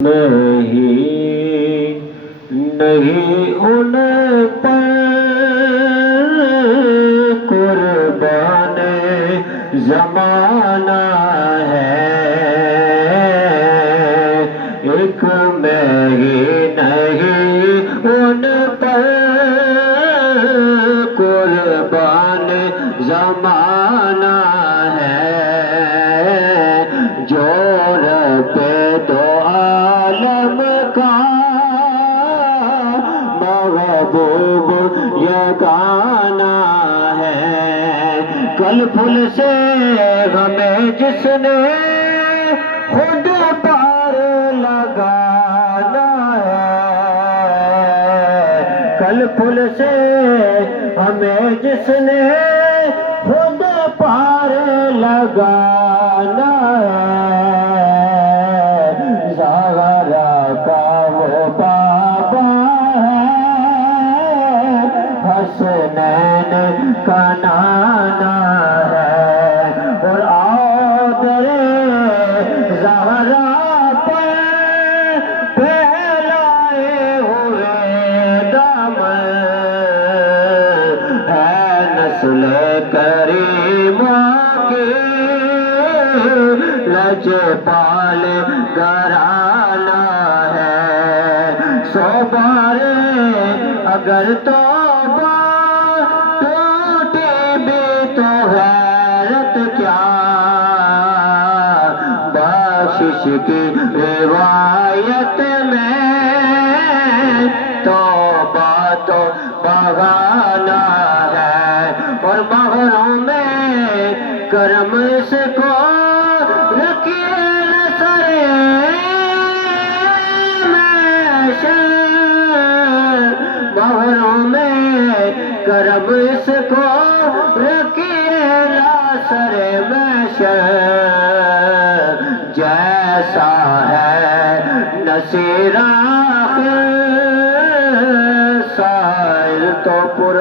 نہیں ان پر قربان زمانہ ہے، ایک میں ہی نہیں ان پر قربان زمانہ ہے، جو رب دو عالم کا محبوب یگانہ ہے۔ کل پھول سے ہمیں جس نے خود پار لگانا ہے، کل پھول سے ہمیں جس نے خود پار لگانا ہے، زہرا کا وہ بابا ہے، حسنین کا نانا ہے، اور آدرے زہرا پر پھیلائے ہوئے دامن ہے، نسل کریمہ کی لجپال گھرانہ ہے۔ 100 بار اگر توبہ ٹوٹی بھی تو غیرت کیا، بخشش کی روایت میں توبہ تو بہانہ ہے، اور محروم کرم سے کو رکھیے نہ سرے محشر، محروم کرم اس کو رکھیے نہ سرے محشر، جیسا ہے نصیر آخر سائل تو پر